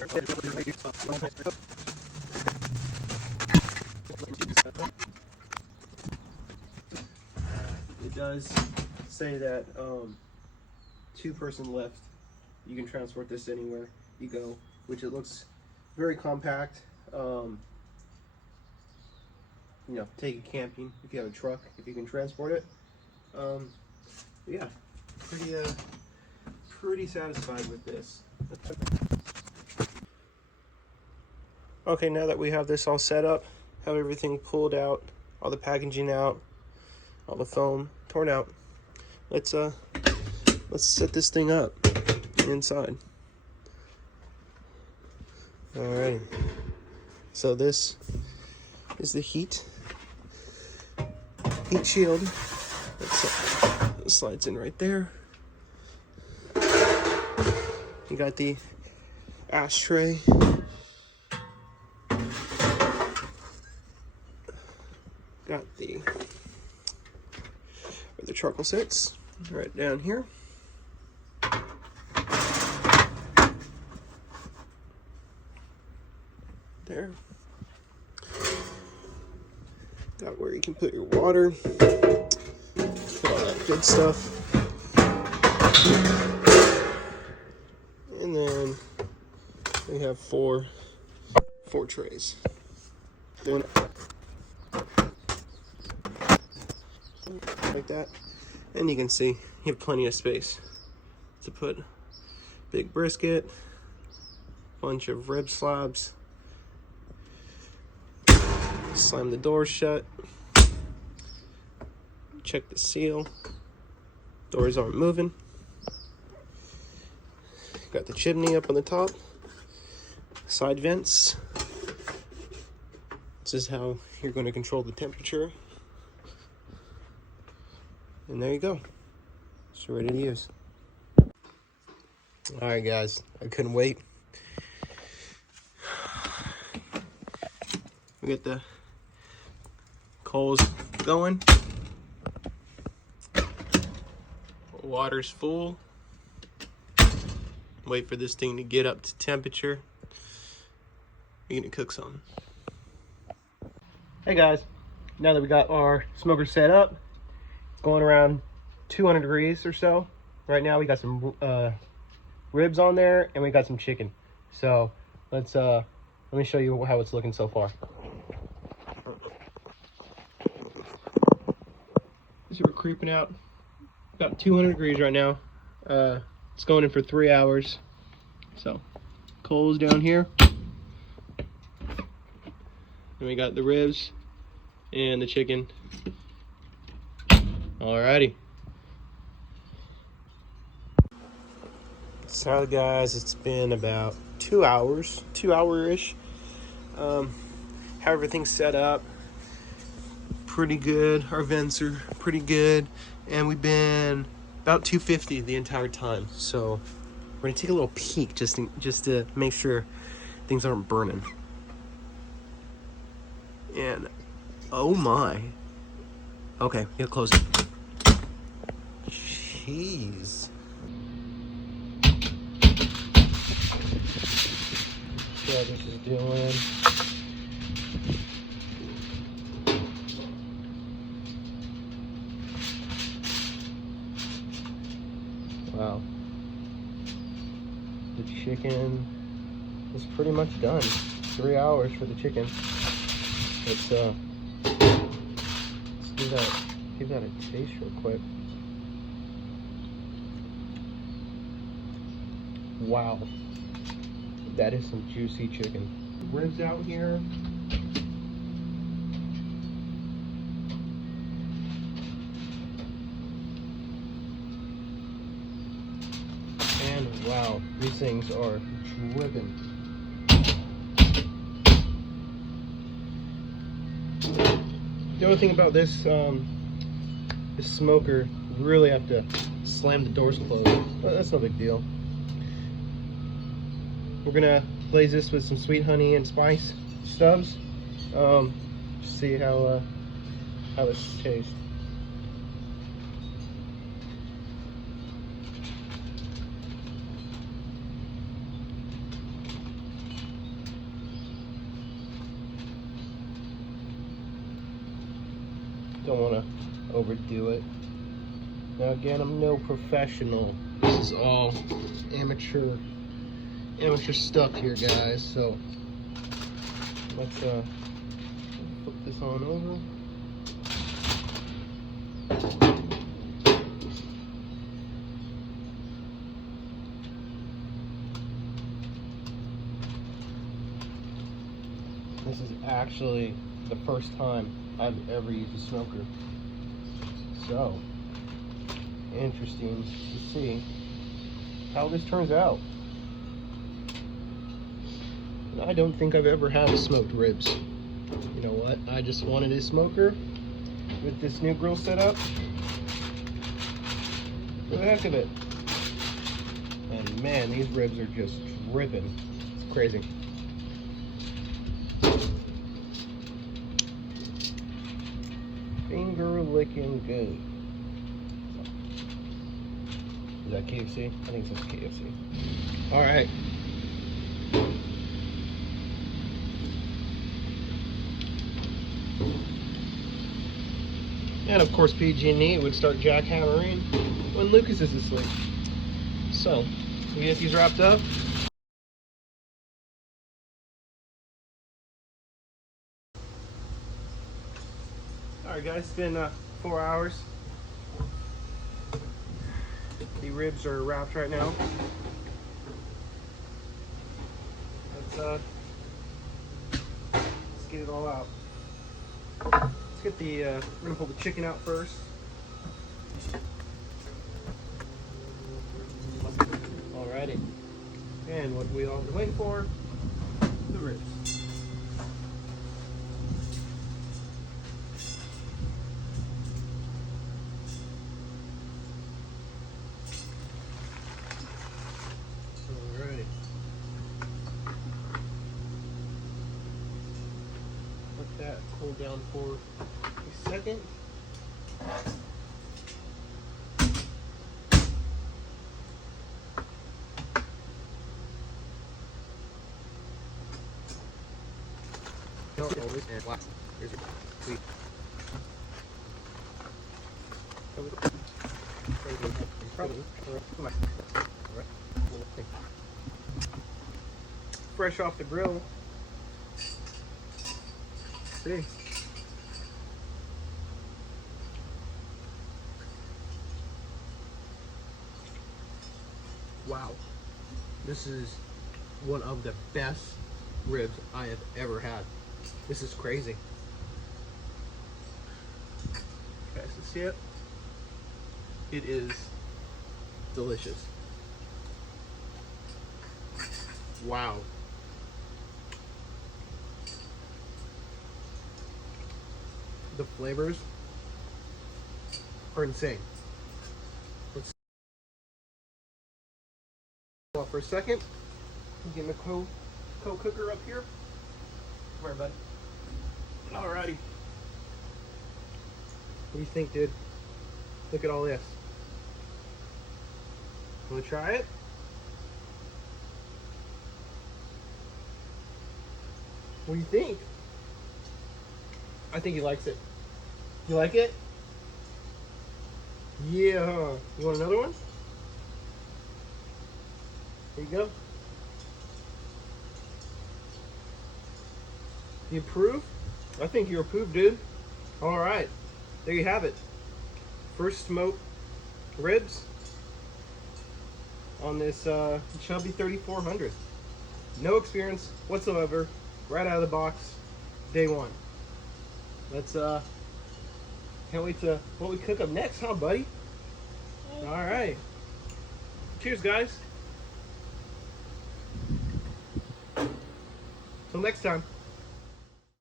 It does say that 2-person lift. You can transport this anywhere you go, which it looks very compact. You know, take it camping if you have a truck, if you can transport it. Yeah, pretty satisfied with this. Okay, now that we have this all set up, have everything pulled out, all the packaging out, all the foam torn out, let's set this thing up inside. Alright, so this is the heat shield. It slides in right there. You got the ashtray. Got where the charcoal sits, right down here. There. Got where you can put your water, all that good stuff. And then we have four trays. Like that. And you can see you have plenty of space to put big brisket, bunch of rib slabs. Slam the door shut. Check the seal. Doors aren't moving. Got the chimney up on the top. Side vents. This is how you're going to control the temperature. And there you go. It's ready to use. Alright guys, I couldn't wait. We get the coals going. Water's full. Wait for this thing to get up to temperature. We're gonna cook something. Hey guys, now that we got our smoker set up, it's going around 200 degrees or so. Right now we got some ribs on there and we got some chicken. So let me show you how it's looking so far. So we're creeping out about 200 degrees right now. It's going in for 3 hours. So coals down here. And we got the ribs and the chicken. Alrighty. So guys, it's been about 2 hours, 2 hour-ish. Have everything set up. Pretty good. Our vents are pretty good. And we've been about 250 the entire time. So we're gonna take a little peek just to make sure things aren't burning. And oh my. Okay, yeah, close it. Jeez. See how this is doing. Wow. The chicken is pretty much done. 3 hours for the chicken. Let's give that a taste real quick. Wow. That is some juicy chicken. Ribs out here. And wow, these things are dripping. The only thing about this this smoker, you really have to slam the doors closed. But that's no big deal. We're gonna glaze this with some sweet honey and spice stubs. See how this tastes. don't want to overdo it. Now again, I'm no professional. This is all amateur stuff here, guys. So let's flip this on over. This is actually the first time I've ever used a smoker. So, interesting to see how this turns out. I don't think I've ever had smoked ribs. You know what? I just wanted a smoker with this new grill setup for the heck of it. And man, these ribs are just dripping. It's crazy. Finger licking good. Is that KFC? I think it says KFC. All right. And of course, PG&E would start jackhammering when Lucas is asleep. So, we get these wrapped up. Alright guys, it's been 4 hours. The ribs are wrapped right now. Let's get it all out. Let's get the, we're gonna pull the chicken out first. Alrighty. And what we all been waiting for, the ribs. Alrighty. Let that cool down for a second. And black. Here's your sweet. Fresh off the grill. See. Wow. This is one of the best ribs I have ever had. This is crazy. You guys can see it. It is delicious. Wow. The flavors are insane. Let's go off for a second. Get my co-cooker up here. Come here, buddy. Alrighty. What do you think, dude? Look at all this. Wanna try it? What do you think? I think he likes it. You like it? Yeah. You want another one? There you go. You approve? I think you approve, dude. All right. There you have it. First smoked ribs on this Chubby 3400. No experience whatsoever. Right out of the box. Day one. Let's can't wait to what we cook up next, huh, buddy? All right. Cheers, guys. Till next time.